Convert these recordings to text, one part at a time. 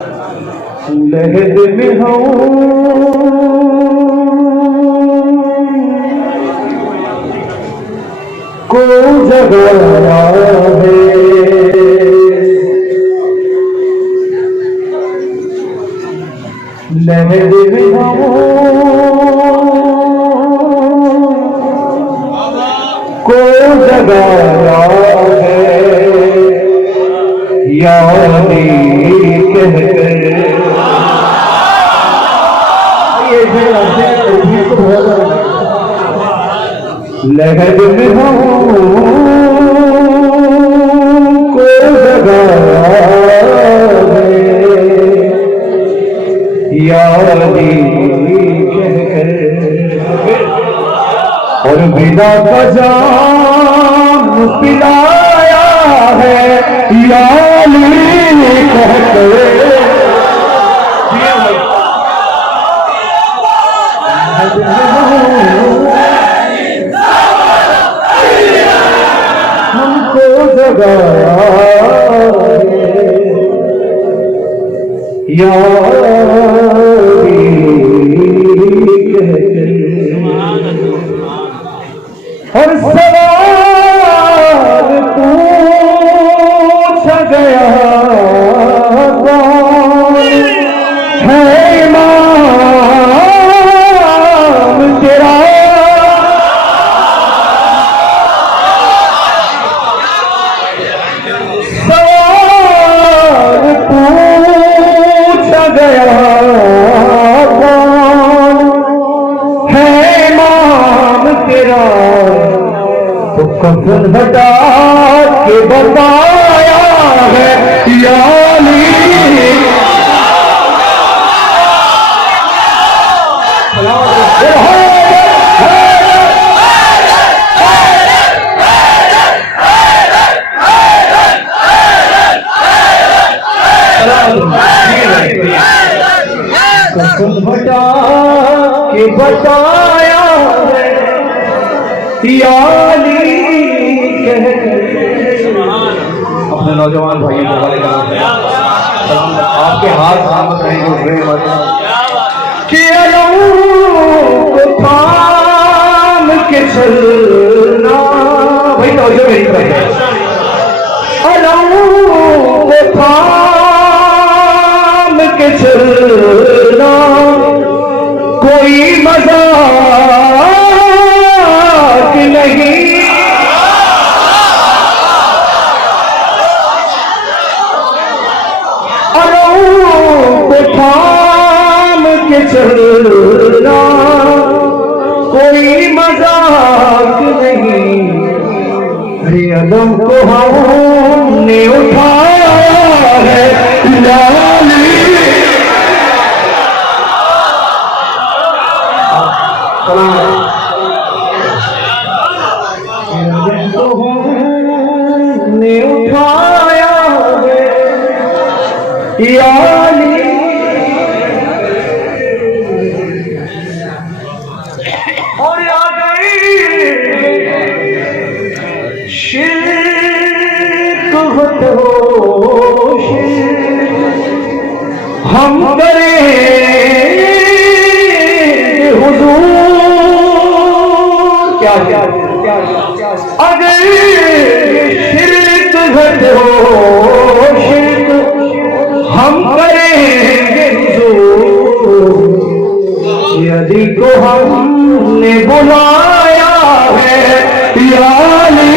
लहद में हूँ को जगाया है, लहद में हूँ को जगाया है, यानी कहकर लहद में हूँ को जगाया है, यानी कहकर और बिना का जाम पिलाया है, यानी कहकर हमको जगाया यारी कहकर और सवाल पूछा गया है इमाम तेरा, सवाल पूछा गया है इमाम तेरा, तो कफन हटा के बताया है यानी कफन हटा के बताया है यानी कहकर। अपने नौजवान भाइयों को हवाले करना, आपके हाथ सामत रहेंगे उठ रहे कि को थाम के चलना, भाई तवज्जो मेरी तरफ है, को थाम के चलना कोई मजाक नहीं, को थाम के चलना कोई मजाक नहीं, अरे अदम को हमने उठाया है लाली। को हमने उठाया है यानी और आ गई शिर्क हो हम करें हुजूर, क्या क्या क्या अगर शिर्क हो शिर्क हम करेंगे हुजूर, यदि को हमने बुलाया है यानी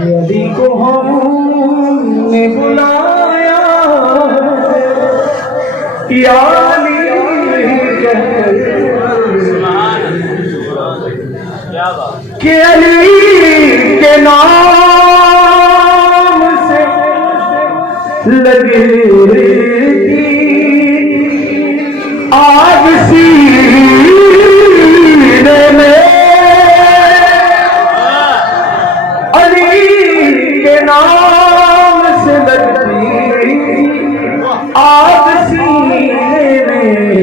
यदि को हमने बुलाया यानी कि अली के नाम से लगी आग सीने में, अली के नाम से लगती आग सीने में,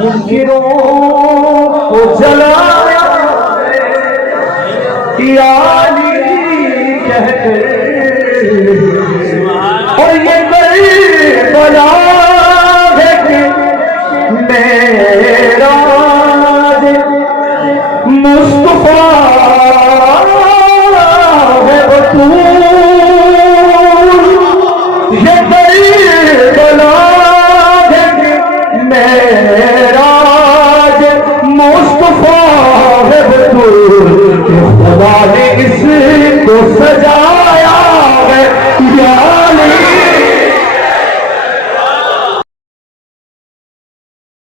मुनकिरों